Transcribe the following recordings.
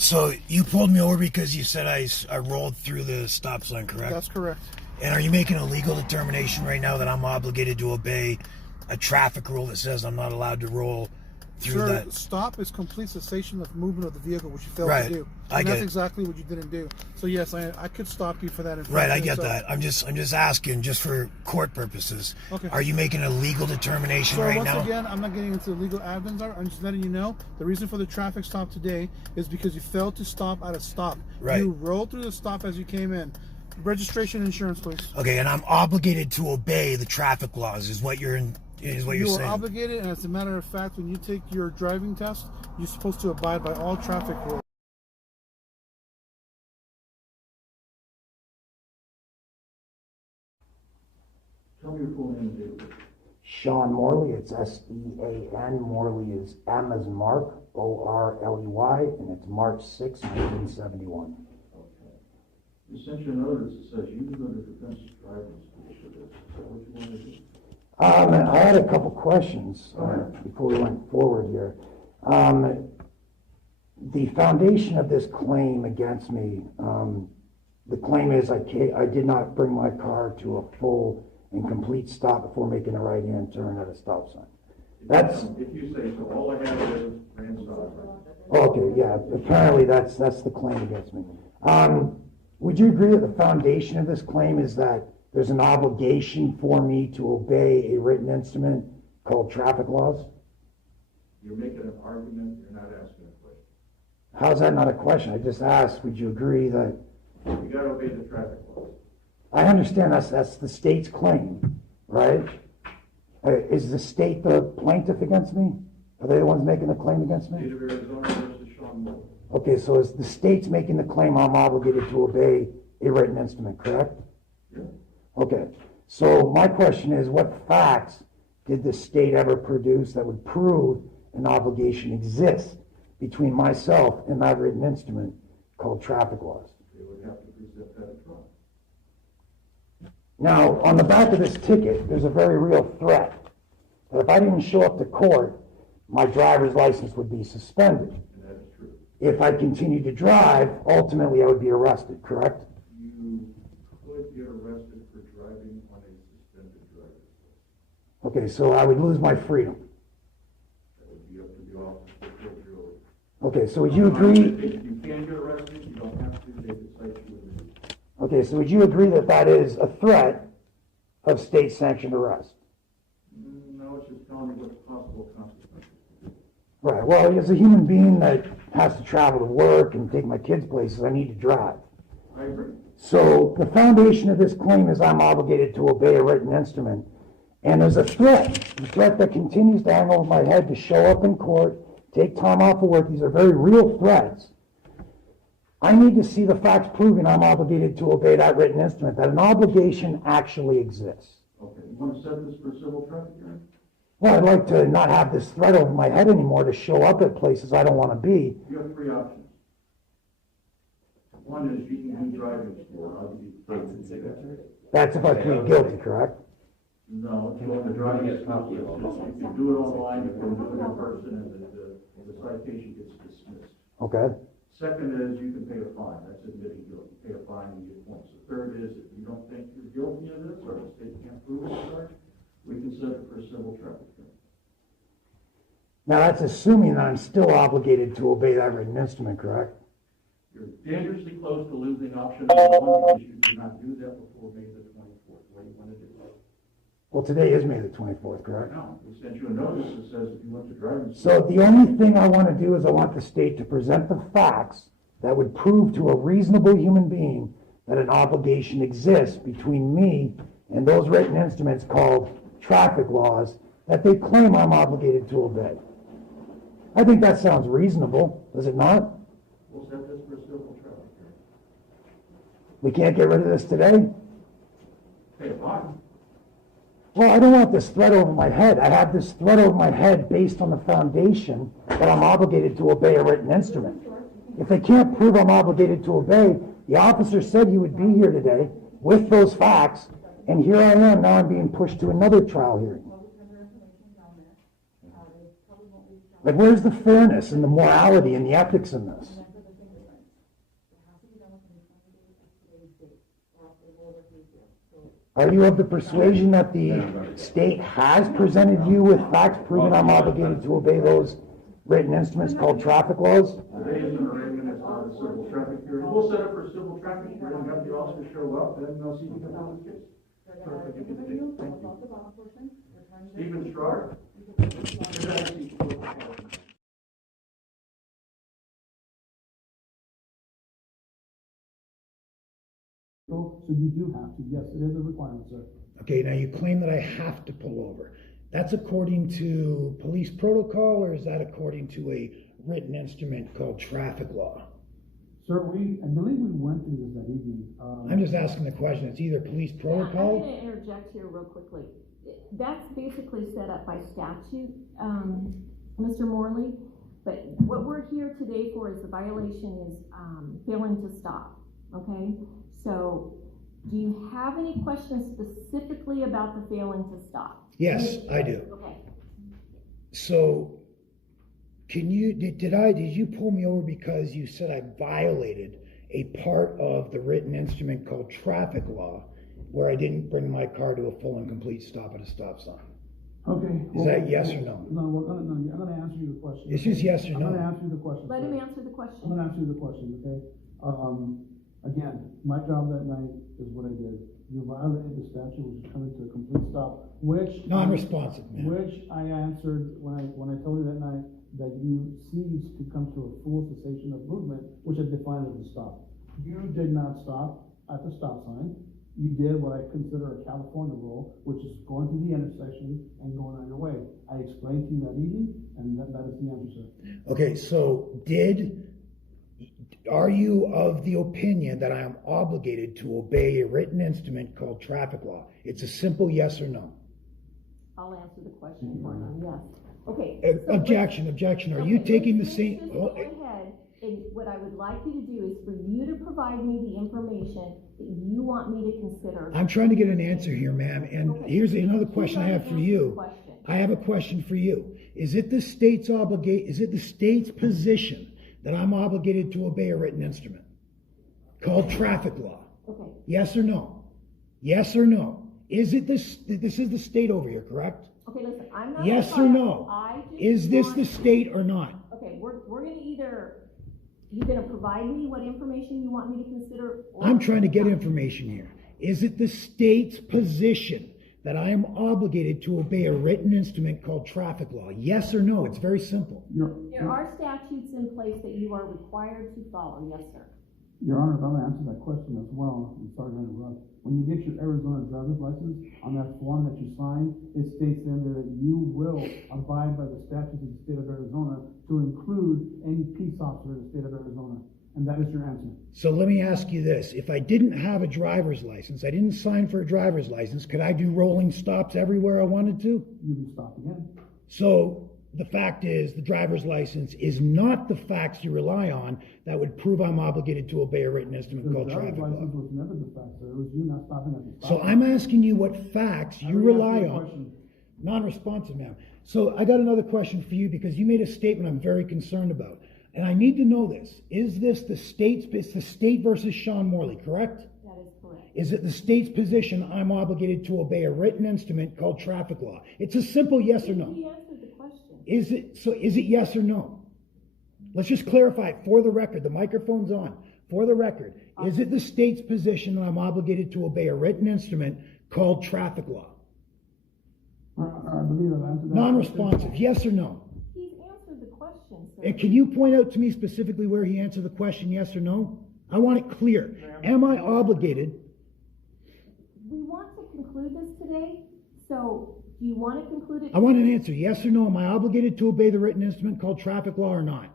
So you pulled me over because you said I rolled through the stop sign, correct? That's correct. And are you making a legal determination right now that I'm obligated to obey a traffic rule that says I'm not allowed to roll through Sir, that? stop is complete cessation of movement of the vehicle, which you failed Right. to do. I And get that's it. exactly what you didn't do. So yes, I could stop you for that. Right, I get that. I'm just asking, just for court purposes. Okay. Are you making a legal determination So right once now? again, I'm not getting into legal admins. I'm just letting you know the reason for the traffic stop today is because you failed to stop at a stop. Right. You rolled through the stop as you came in. Registration, insurance, please. Okay, and I'm obligated to obey the traffic laws, is what you're You are saying. obligated, and as a matter of fact, when you take your driving test, you're supposed to abide by all traffic rules. Tell me your full name and date of birth. Sean Morley, it's S-E-A-N. Morley is M as in Mark, O-R-L-E-Y, and it's March 6, 1971. Okay. You sent your notice that says you can go to defense driving school for this. Is that what you want to do? I had a couple questions before we went forward here. The foundation of this claim against me, the claim is I did not bring my car to a full and complete stop before making a right-hand turn at a stop sign. That's If you say so, all I have is ran stop. okay. Yeah, apparently that's the claim against me. Would you agree that the foundation of this claim is that there's an obligation for me to obey a written instrument called traffic laws? You're making an argument, you're not asking a question. How's that not a question? I just asked, would you agree that... You gotta obey the traffic laws. I understand that's the state's claim, right? Is the state the plaintiff against me? Are they the ones making the claim against me? State of Arizona versus Sean Moore. Okay, so is the state's making the claim I'm obligated to obey a written instrument, correct? Yeah. Okay, so my question is, what facts did the state ever produce that would prove an obligation exists between myself and that written instrument called traffic laws? They would have to present that at trial. Now, on the back of this ticket, there's a very real threat that if I didn't show up to court, my driver's license would be suspended. And that is true. If I continued to drive, ultimately I would be arrested, correct? You could get arrested for driving on a suspended driver's license. Okay, so I would lose my freedom. That would be up to the officer to take your order. Okay, so would you agree? You can get arrested, you don't have to, they could cite you in the... Okay, so would you agree that that is a threat of state-sanctioned arrest? No, it's just telling me what the possible consequences could be. Right, well, as a human being that has to travel to work and take my kids places, I need to drive. I agree. So the foundation of this claim is I'm obligated to obey a written instrument. And there's a threat that continues to hang over my head to show up in court, take time off of work. These are very real threats. I need to see the facts proving I'm obligated to obey that written instrument, that an obligation actually exists. Okay, you want to set this for civil traffic hearing? Well, I'd like to not have this threat over my head anymore to show up at places I don't want to be. You have three options. One is you can do driving school. I'll give you the That's if I plead guilty, correct? No, if you want the driving school, you can do it online, you can do it in person, and the citation gets dismissed. Okay. Second is you can pay a fine. That's admitting guilt. You pay a fine and you get points. The third is if you don't think you're guilty of this or the state can't prove it charge, we can set it for a civil traffic hearing. Now that's assuming that I'm still obligated to obey that written instrument, correct? You're dangerously close to losing option number one because you did not do that before May the 24th. What do you want to do? Well, today is May the 24th, correct? No, we sent you a notice that says if you went to driving school. So the only thing I want to do is I want the state to present the facts that would prove to a reasonable human being that an obligation exists between me and those written instruments called traffic laws that they claim I'm obligated to obey. I think that sounds reasonable, does it not? We'll set this for a civil traffic hearing. We can't get rid of this today? Pay a fine. Well, I don't want this threat over my head. I have this threat over my head based on the foundation that I'm obligated to obey a written instrument. If they can't prove I'm obligated to obey, the officer said he would be here today with those facts, and here I am, now I'm being pushed to another trial hearing. Like, where's the fairness and the morality and the ethics in this? Are you of the persuasion that the state has presented you with facts proving I'm obligated to obey those written instruments called traffic laws? Today is an arraignment, it's not a civil traffic hearing. We'll set up for civil traffic hearing, have the officer show up, and they'll see if we can handle the case. Thank you. Stephen Strard. So you do have to, yes, it is a requirement, sir. Okay, now you claim that I have to pull over. That's according to police protocol, or is that according to a written instrument called traffic law? Sir, I believe we went through this that evening. I'm just asking the question. It's either police I'm protocol. going to interject here real quickly. That's basically set up by statute, Mr. Morley. But what we're here today for is the violation is failing to stop. Okay, so do you have any questions specifically about the failing to stop? Yes, I do. Okay. So, did you pull me over because you said I violated a part of the written instrument called traffic law, where I didn't bring my car to a full and complete stop at a stop sign? Okay. Is that yes or no? No, I'm gonna answer you the question. It's just yes or I'm no. gonna answer you the question. Let sir. him answer the question. I'm gonna answer you the question, okay? Again, my job that night is what I did. You violated the statute, which is coming to a complete stop, which Non-responsive, man. which I answered when I told you that night that you ceased to come to a full cessation of movement, which I defined as a stop. You did not stop at the stop sign. You did what I consider a California rule, which is going to the intersection and going on your way. I explained to you that evening, and that is the answer, sir. Okay, so are you of the opinion that I am obligated to obey a written instrument called traffic law? It's a simple yes or no. I'll answer the question for him, yes. Okay. Objection. Are you taking the let's same? just go ahead, and what I would like you to do is for you to provide me the information that you want me to consider. I'm trying to get an answer here, ma'am. And Okay. here's another question I have for you. Question. I have a question for you. Is it the state's position that I'm obligated to obey a written instrument called traffic law? Okay. Yes or no? Yes or no? Is it this is the state over here, correct? Okay, listen, I'm not. Yes gonna or fight. no? I just Is this want- the state or not? Okay, we're gonna you're gonna provide me what information you want me to consider? Or I'm trying to get information here. Is it the state's position that I am obligated to obey a written instrument called traffic law? Yes or no? It's very simple. There are statutes in place that you are required to follow, yes, sir. Your Honor, if I'm gonna answer that question as well, I'm sorry to interrupt. When you get your Arizona driver's license, on that form that you sign, it states in there that you will abide by the statutes of the state of Arizona to include any peace officer of the state of Arizona. And that is your answer. So let me ask you this. If I didn't have a driver's license, I didn't sign for a driver's license, could I do rolling stops everywhere I wanted to? You can stop again. So the fact is, the driver's license is not the facts you rely on that would prove I'm obligated to obey a written instrument The called driver's traffic law. license was never the fact, sir. It was you not stopping at the stop. So I'm asking you what facts you rely on. Non-responsive, ma'am. So I got another question for you because you made a statement I'm very concerned about. And I need to know this. Is this it's the state versus Sean Morley, correct? That is correct. Is it the state's position I'm obligated to obey a written instrument called traffic law? It's a simple yes or no. He answered the question. Is it yes or no? Let's just clarify it for the record. The microphone's on. For the record, is it the state's position that I'm obligated to obey a written instrument called traffic law? I believe I've answered that. Non-responsive, yes or no? He's answered the question, sir. And can you point out to me specifically where he answered the question, yes or no? I want it clear. Am I obligated? We want to conclude this today, so do you want to conclude it? I want an answer, yes or no. Am I obligated to obey the written instrument called traffic law or not?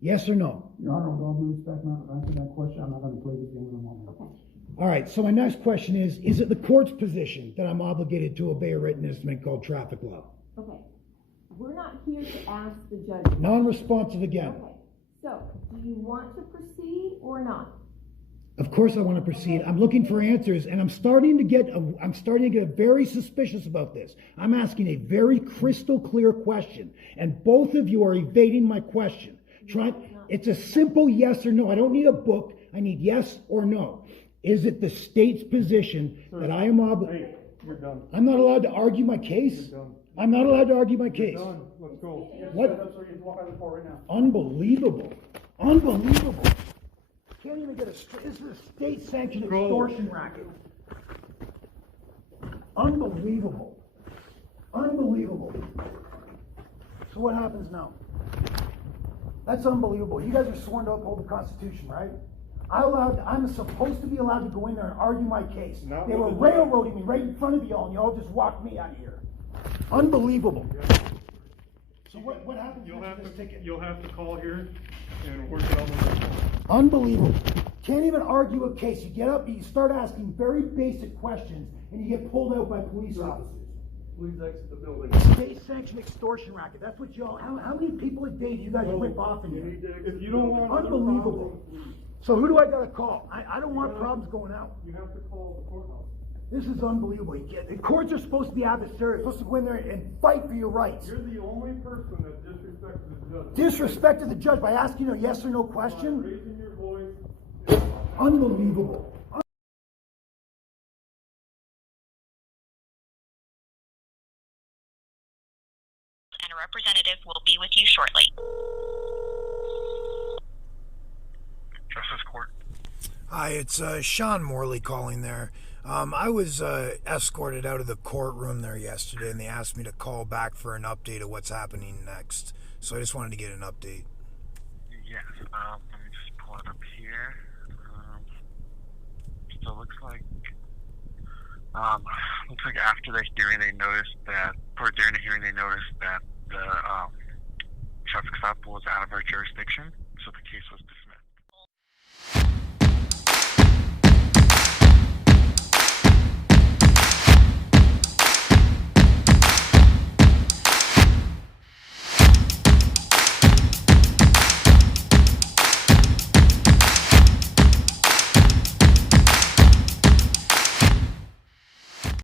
Yes or no? Your Honor, with all due respect, not to answer that question, I'm not going to play this game in a moment. Okay. All right, so my next question is it the court's position that I'm obligated to obey a written instrument called traffic law? Okay. We're not here to ask the judge. Non-responsive again. Okay. So, do you want to proceed or not? Of course I want to proceed. I'm looking for answers, and I'm starting to get very suspicious about this. I'm asking a very crystal clear question, and both of you are evading my question. It's a simple yes or no. I don't need a book. I need yes or no. Is it the state's position that I am Hey, you're done. I'm not allowed to argue my case? You're done. I'm not allowed to argue my You're case? done. Let's go. What? So you can walk out of the court right now. Unbelievable. Unbelievable. Can't even get a, this is a state-sanctioned Go. extortion racket. Unbelievable. Unbelievable. So what happens now? That's unbelievable. You guys are sworn to uphold the Constitution, right? I'm supposed to be allowed to go in there and argue my case. Not They were with the- railroading me right in front of you all, and you all just walked me out of here. Unbelievable. So what happens You'll next have to this to, ticket? you'll have to call here and work it out with the court. Unbelievable. Can't even argue a case. You get up, you start asking very basic questions, and you get pulled out by police officers. Please exit the building. State-sanctioned extortion racket. That's what y'all, how many people a day do you guys rip off in here? If you don't want another Unbelievable. problem, So who do I gotta call? I don't want problems going out. you have to call the courthouse. This is unbelievable. The courts are supposed to be adversarial, supposed to go in there and fight for your rights. You're the only person that disrespected the judge. Disrespected the judge by asking a yes or no By question? raising your voice. Unbelievable. And a representative will be with you shortly. Justice Court. Hi, it's Sean Morley calling there. I was escorted out of the courtroom there yesterday, and they asked me to call back for an update of what's happening next. So I just wanted to get an update. Yes, let me just pull it up here. So it looks like after the hearing they noticed that, or during the hearing they noticed that the traffic stop was out of our jurisdiction, so the case was